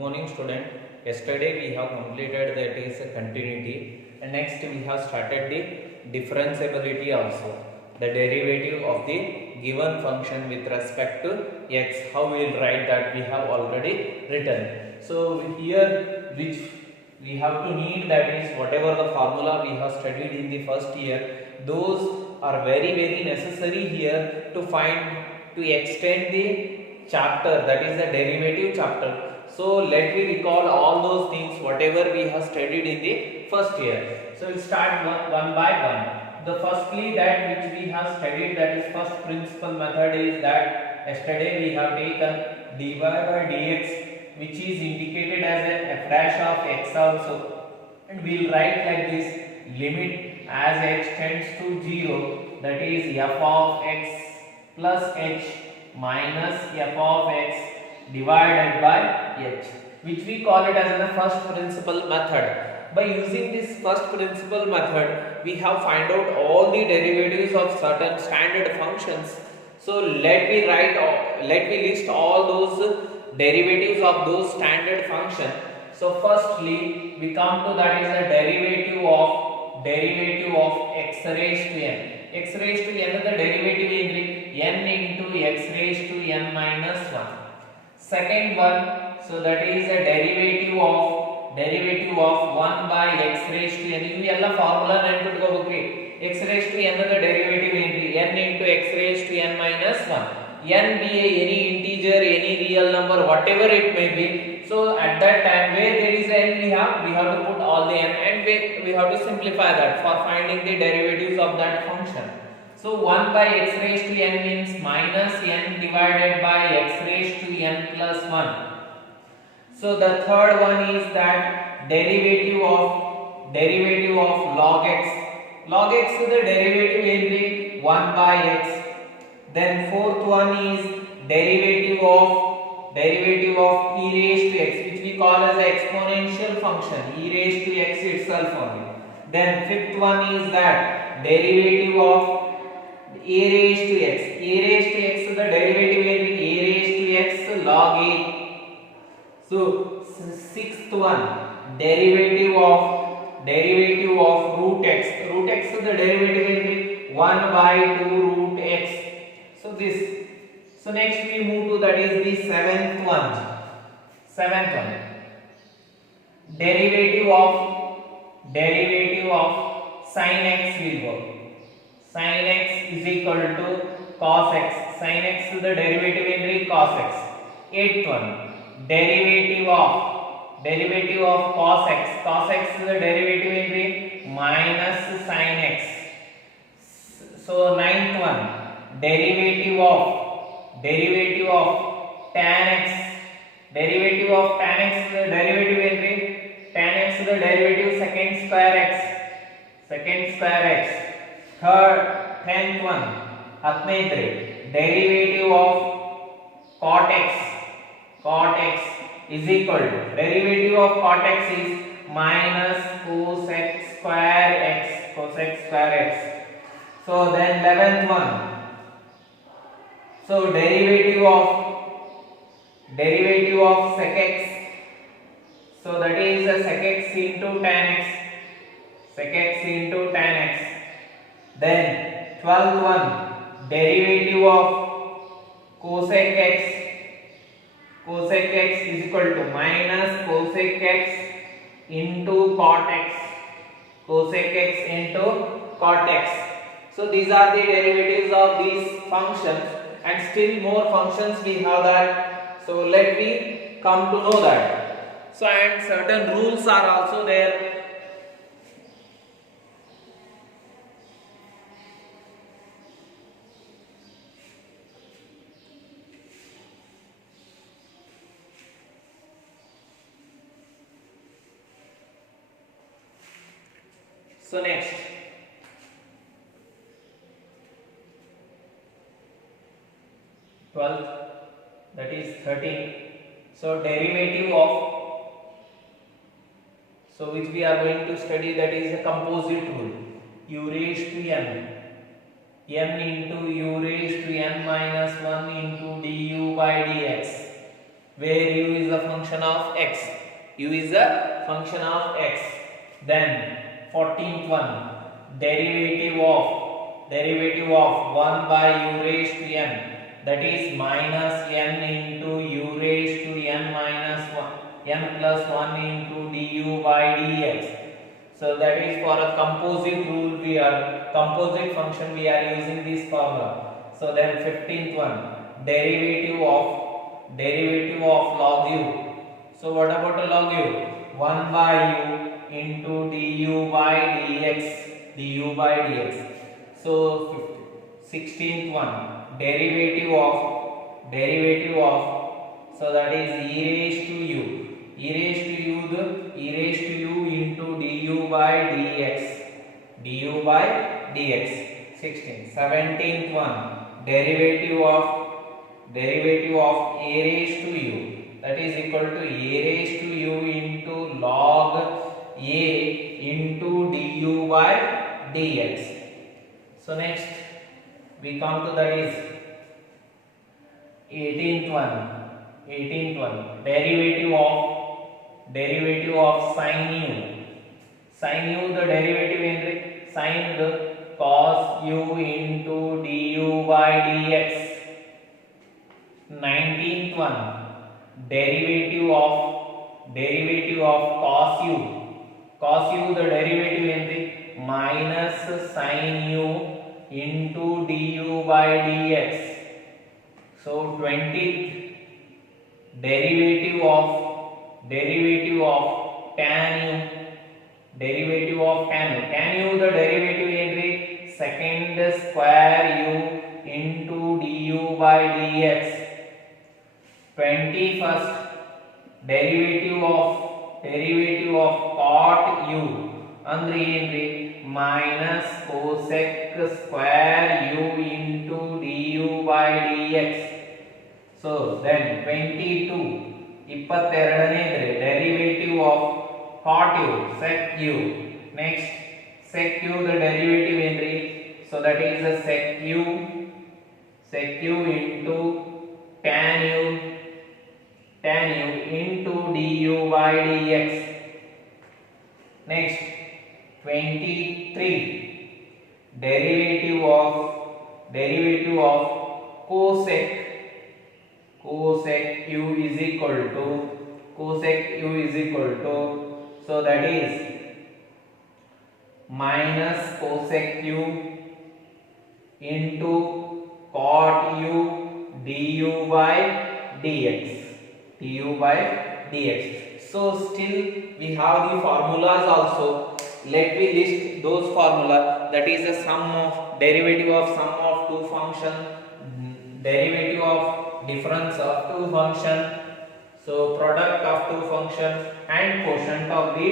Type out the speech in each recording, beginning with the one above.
Morning student. Yesterday we have completed that is a continuity, and next we have started the differentiability also, the derivative of the given function with respect to x. How we will write that we have already written. So here which we have to need, that is whatever the formula we have studied in the first year, those are very necessary here to find, to extend the chapter, that is the derivative chapter. So let me recall all those things whatever we have studied in the first year. So we'll start one by one. The firstly that which we have studied, that is first principle method, is that yesterday we have taken dy by dx, which is indicated as an f dash of x also, and we'll write like this: limit as x tends to 0, that is f of x plus h minus f of x divided by h, which we call it as the first principle method. By using this first principle method, we have find out all the derivatives of certain standard functions. So let me list all those derivatives of those standard function. So firstly we come to, that is the derivative of x raised to n. X raised to n, the derivative is n into x raised to n minus 1. Second one, so that is a derivative of 1 by x raised to n. ಇವೆಲ್ಲ formula ನೆನಪಿಟ್ಕೋಬೇಕ್ರಿ. x raised to n the derivative ಏನ್ರಿ, n into x raised to n minus 1. n be any integer, any real number, whatever it may be. So at that time where there is n, we have to put all the n, and we have to simplify that for finding the derivatives of that function. So 1 by x raised to n means minus n divided by x raised to n plus 1. So the third one is that derivative of log x. Log x the derivative will be 1 by x. Then fourth one is derivative of e raised to x, which we call as an exponential function, e raised to x itself only. Then fifth one is that derivative of a raised to x. A raised to x, the derivative will be a raised to x log a. So sixth one, derivative of root x. Root x, the derivative will be 1 by 2 root x. So this. So next we move to, that is the seventh one. Derivative of sin x will work. Sin x is equal to cos x. Sin x, the derivative will be cos x. Eighth one, derivative of cos x. Cos x, the derivative will be minus sin x. So ninth one, derivative of tan x. Derivative of tan x, the derivative will be tan x, the derivative second square x. Tenth one, derivative of cot x. Cot x is equal to, derivative of cot x is minus cosec square x. So then 11th one, so derivative of sec x, so that is a sec x into tan x. Then 12th one, derivative of cosec x. Cosec x is equal to minus cosec x into cot x. So these are the derivatives of these functions, and still more functions we have that. So let me come to know that. So and certain rules are also there. So next, that is 13. So derivative of, so which we are going to study, that is a composite rule, u raised to n into u raised to n minus 1 into du by dx. where u is a function of x. U is a function of x. Then 14th one, derivative of 1 by u raised to n, that is minus n into u raised to n minus 1, n plus 1 into du by dx. So that is for a composite rule, composite function we are using this formula. So then 15th one, derivative of log u. So what about a log u? 1 by u into du by dx. So 16th one, derivative of, so that is e raised to u into du by dx. 16. 17th one, derivative of a raised to u, that is equal to a raised to u into log a into du by dx. So next we come to that is 18th one, derivative of sin u. Sin u the derivative is sin the cos u into du by dx. 19th one, derivative of cos u the derivative is minus sin u into du by dx. So 20th, derivative of tan u. Tan u the derivative is second square u into du by dx. 21st, derivative of cot u andre ಏನ್ರಿ minus cosec square u into du by dx. So then 22, 22ನೇ derivative of cot u, sec u. Next sec u the derivative ಏನ್ರಿ, so that is a sec u into tan u into du by dx. Next 23, derivative of cosec u is equal to, so that is minus cosec u into cot u du by dx. So still we have the formulas also. Let me list those formula, that is the derivative of sum of two function, derivative of difference of two function, so product of two function and quotient of the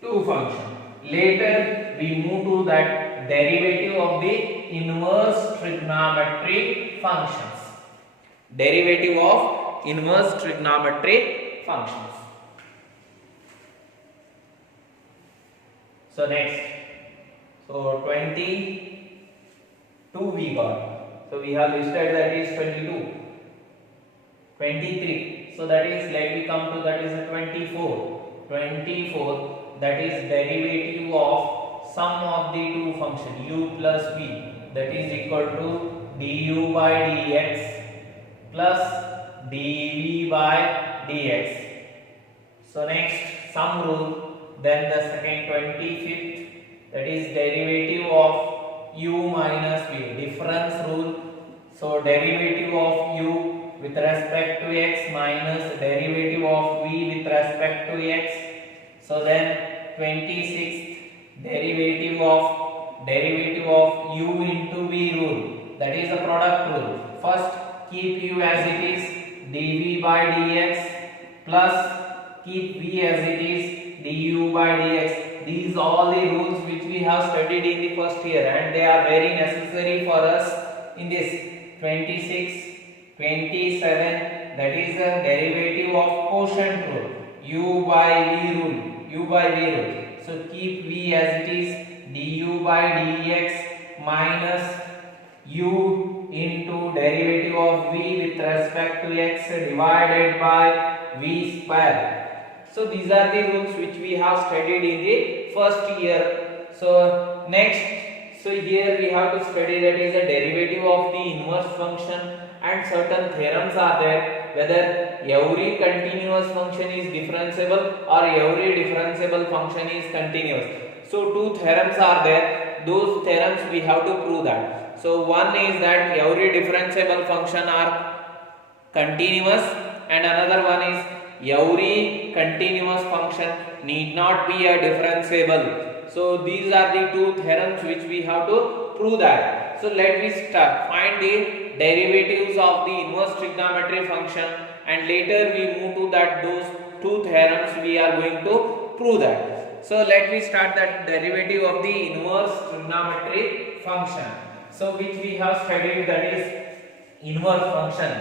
two function. Later we move to that derivative of the inverse trigonometric functions. Derivative of inverse trigonometric functions. So next, so 22 we got. So we have listed that is 22. 23. So that is, let me come to that is a 24. 24, that is derivative of sum of the two function u plus v, that is equal to du by dx plus dv by dx. So next sum rule. Then the second 25th, that is derivative of u minus v, difference rule. So derivative of u with respect to x minus derivative of v with respect to x. So then 26th, derivative of u into v rule, that is a product rule. First keep u as it is, dv by dx, plus keep v as it is, du by dx. These all the rules which we have studied in the first year, and they are very necessary for us in this. 26, 27, that is the derivative of quotient rule, u by v rule. So keep v as it is, du by dx minus u into derivative of v with respect to x divided by v square. So these are the rules which we have studied in the first year. So next, so here we have to study that is the derivative of the inverse function, and certain theorems are there whether every continuous function is differentiable or every differentiable function is continuous. So two theorems are there. Those theorems we have to prove that. So one is that every differentiable function are continuous, and another one is every continuous function need not be a differentiable. So these are the two theorems which we have to prove that. So let me start. Find the derivatives of the inverse trigonometry function, and later we move to that those two theorems we are going to prove that. So let me start that derivative of the inverse trigonometry function. So which we have studied, that is inverse function.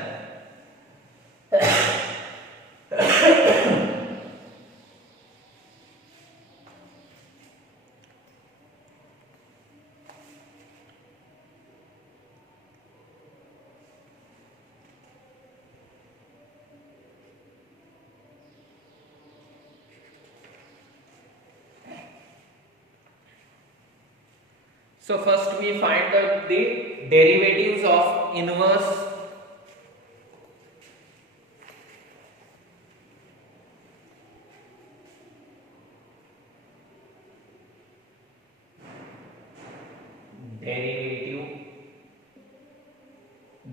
So first we find out the derivatives of inverse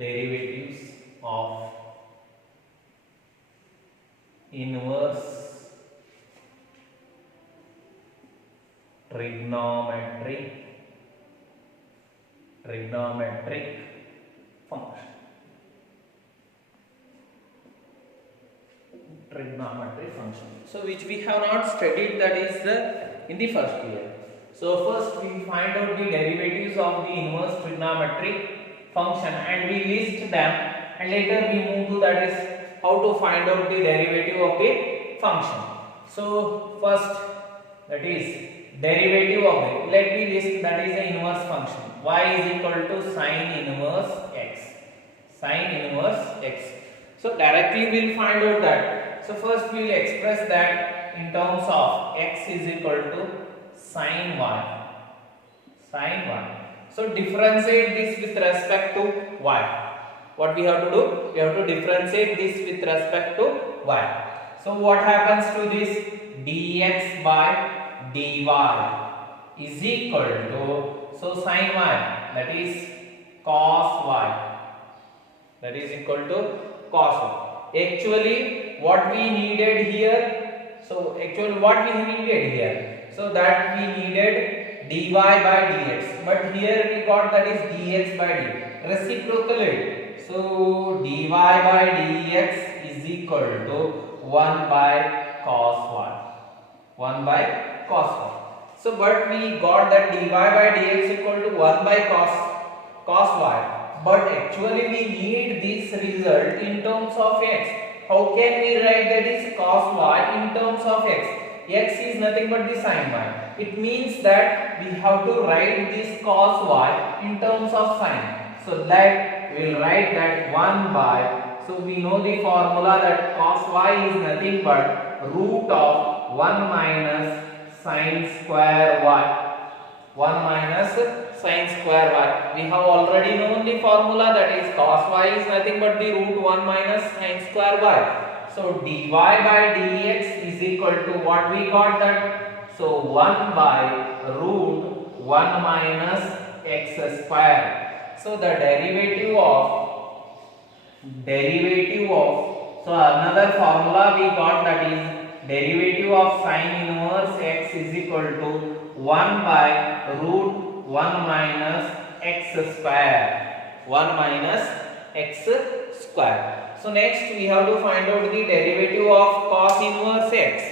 derivatives of inverse trigonometric function. Trigonometric function. So which we have not studied, that is in the first year. So first we find out the derivatives of the inverse trigonometric function and we list them, and later we move to that is how to find out the derivative of the function. So first, that is derivative of it. Let me list that is the inverse function. Y is equal to sine inverse x. Sine inverse x. So directly we will find out that. So first we will express that in terms of x is equal to sine y. Sine y. So differentiate this with respect to y. What we have to do? We have to differentiate this with respect to y. So what happens to this? Dx by dy is equal to, so sin y, that is cos y, that is equal to cos y. Actually what we needed here, so that we needed dy by dx, but here we got that is dx by dy, reciprocal it. So dy by dx is equal to 1 by cos y, 1 by cos y. So but we got that dy by dx equal to 1 by cos y, but actually we need this result in terms of x. How can we write that is cos y in terms of x? X is nothing but the sin y. It means that we have to write this cos y in terms of sin. So that we will write that 1 by, so we know the formula that cos y is nothing but root of 1 minus sin square y. 1 minus sin square y. We have already known the formula, that is cos y is nothing but the root 1 minus sin square y. So dy by dx is equal to what we got that? So 1 by root 1 minus x square. So the derivative of, so another formula we got, that is derivative of sine inverse x is equal to 1 by root 1 minus x square. 1 minus x square. So next we have to find out the derivative of cos inverse x.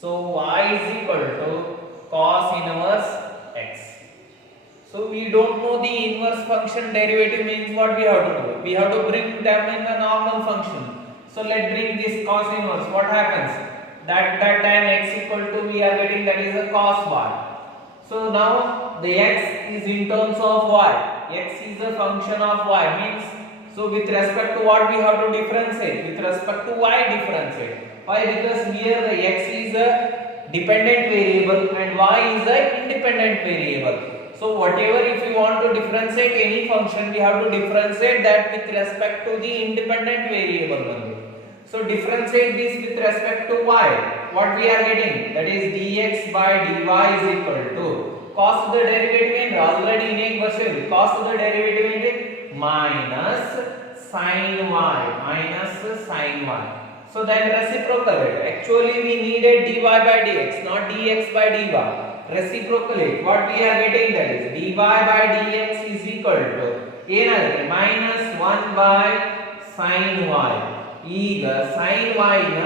So y is equal to cos inverse x. So we don't know the inverse function derivative means what we have to do? We have to bring them in a normal function. So let's bring this cos inverse. What happens? That time x equal to we are getting that is a cos y. So now the x is in terms of y. X is a function of y means, so with respect to what we have to differentiate? With respect to y differentiate. Why? Because here the x is a dependent variable and y is a independent variable. So whatever, if you want to differentiate any function, we have to differentiate that with respect to the independent variable only. So differentiate this with respect to y. What we are getting? That is dx by dy is equal to cos the derivative in already in एक बचे cos the derivative in minus sin y. So then reciprocate. Actually we needed dy by dx, not dx by dy. Reciprocate. What we are getting, that is dy by dx is equal to ಏನಾಗುತ್ತೆ minus 1 by sin y. ಈಗ sin y ನ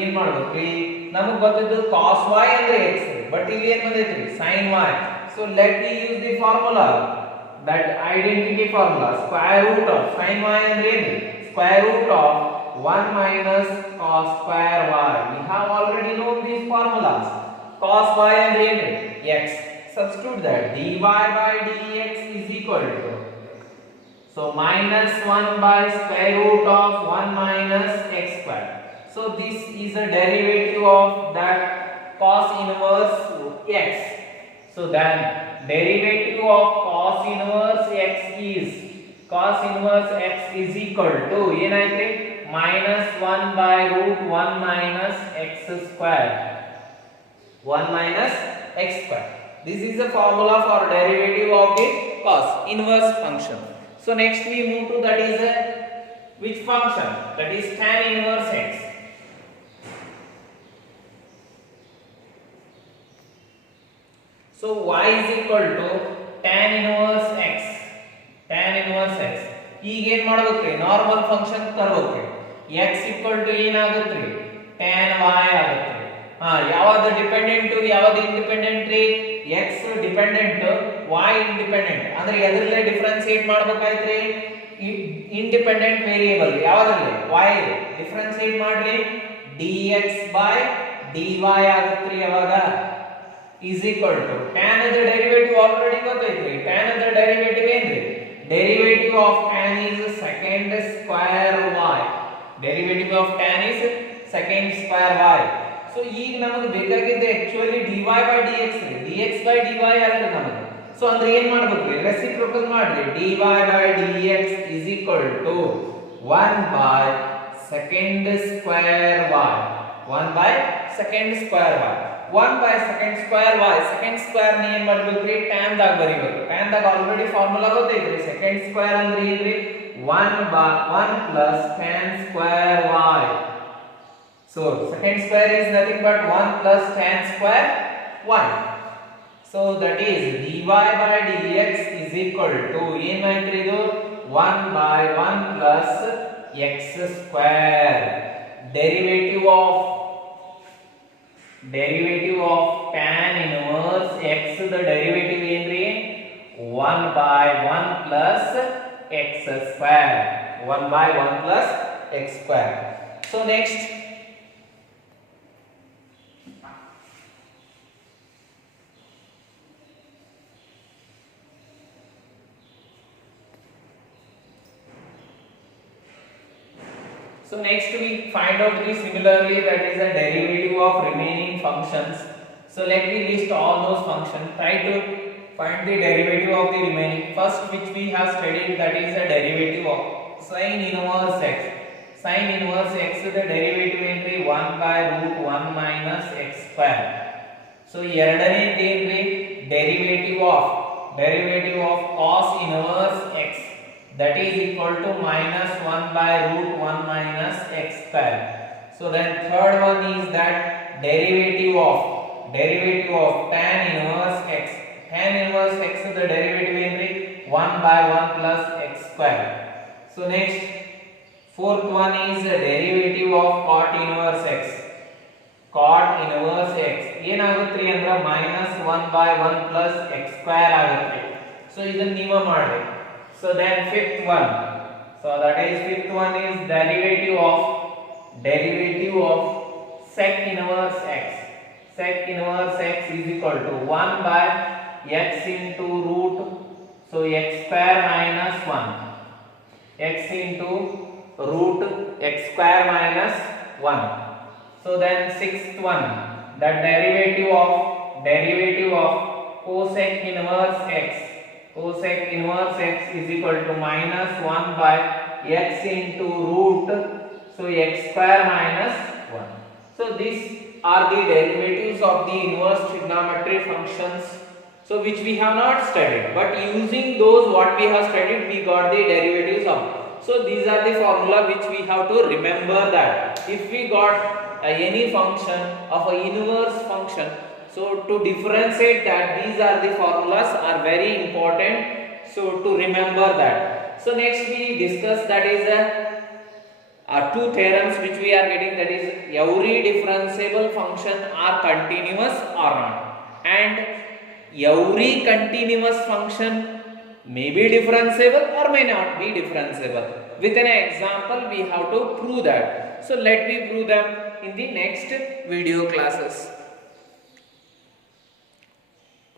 ಏನ್ ಮಾಡಬೇಕ್ರಿ, ನಮಗೆ ಗೊತ್ತಿದ್ದು cos y ಅಂದ್ರೆ x, but ಇಲ್ಲಿ ಏನು ಬಂದೈತ್ರಿ sin y. So let me use the formula, that identity formula. Square root of sin y ಅಂದ್ರೆ ಏನು? Square root of 1 minus cos square y. We have already known these formulas. Cos y ಅಂದ್ರೆ ಏನು? X. Substitute that. dy by dx is equal to, so minus 1 by square root of 1 minus x square. So this is a derivative of that cos inverse x. So then derivative of cos inverse x is equal to ಏನಾಯ್ತು? minus 1 by root 1 minus x square. 1 minus x square. This is the formula for derivative of the cos inverse function. So next we move to, that is which function? That is tan inverse x. So y is equal to tan inverse x. ಈಗ ಏನು ಮಾಡಬೇಕ್ರಿ? Normal function ತರಬೇಕ್ರಿ. x equal to ಏನಾಗುತ್ತ್ರಿ? tan y ಆಗುತ್ತೆ. ಯಾವುದು dependent ಯಾವುದು independent ರೀ? x dependent, y independent. ಅಂದ್ರೆ ಎದರಲ್ಲೇ ಡಿಫರೆನ್ಶಿಯೇಟ್ ಮಾಡಬೇಕಾಯ್ತ್ರಿ? ಇಂಡಿಪೆಂಡೆಂಟ್ ವೇರಿಯೇಬಲ್ ಯಾವದಲ್ಲಿ? y. ಡಿಫರೆನ್ಶಿಯೇಟ್ ಮಾಡ್ರಿ, dx by dy ಆಗುತ್ತ್ರಿ. ಯಾವಾಗ is equal to tan ದ ಡೆರಿವೇಟಿವ್ ಆಲ್ರೆಡಿ ಗೊತ್ತೈತ್ರಿ. tan ದ ಡೆರಿವೇಟಿವ್ ಏನ್ರಿ? derivative of tan is second square y. Derivative of tan is second square y. So ಈಗ ನಮಗೆ ಬೇಕಾಗಿದ್ದೆ actually dy by dx ರೀ. dx by dy ಅಲ್ಲ ನಮಗೆ. ಸೊ ಅಂದ್ರೆ ಏನು ಮಾಡಬೇಕ್ರಿ? ರೆಸಿಪ್ರೋಕಲ್ ಮಾಡ್ರಿ. dy by dx is equal to 1 by second square y. 1 by second square y. 1 by second square y. second square ನ ಏನು ಮಾಡಬೇಕ್ರಿ? tan ದಾಗ ಬರಿಬೇಕು. tan ದಾಗ ಆಲ್ರೆಡಿ ಫಾರ್ಮುಲಾ ಗೊತ್ತೈತ್ರಿ. second square ಅಂದ್ರೆ ಏನ್ರಿ? 1 by 1 plus tan square y. So second square is nothing but 1 plus tan square y. So that is dy by dx is equal to ಏನಾಯ್ತ್ರಿ ಇದು? 1 by 1 plus x square. Derivative of tan inverse x, the derivative ಏನ್ರಿ? 1 by 1 plus x square. 1 by 1 plus x square. So next, we find out the similarly, that is a derivative of remaining functions. So let me list all those functions. Try to find the derivative of the remaining. First, which we have studied, that is a derivative of sin inverse x. Sin inverse x, the derivative entry 1 by root 1 minus x square. So ಎರಡನೇದು ಏನ್ರಿ? derivative of cos inverse x, that is equal to minus 1 by root 1 minus x square. So then third one is that derivative of tan inverse x. Tan inverse x, the derivative is 1 by 1 plus x square. So next, fourth one is the derivative of cot inverse x. Cot inverse x ಏನಾಗುತ್ತೆ ಅಂದ್ರೆ minus 1 by 1 plus x square ಆಗುತ್ತೆ. So ಇದನ್ನ ನೀವ ಮಾಡಿ. So then fifth one, so that is fifth one is derivative of sec inverse x. Sec inverse x is equal to 1 by x into root, so x square minus 1, x into root x square minus 1. So then sixth one, the derivative of cosec inverse x. Cosec inverse x is equal to minus 1 by x into root, so x square minus 1. So these are the derivatives of the inverse trigonometry functions, so which we have not studied, but using those what we have studied we got the derivatives of. So these are the formula which we have to remember, that if we got any function of a inverse function, so to differentiate that, these are the formulas are very important, so to remember that. So next we discuss, that is two theorems which we are getting, that is every differentiable function are continuous or not, and every continuous function may be differentiable or may not be differentiable. With an example we have to prove that. So let me prove them in the next video classes.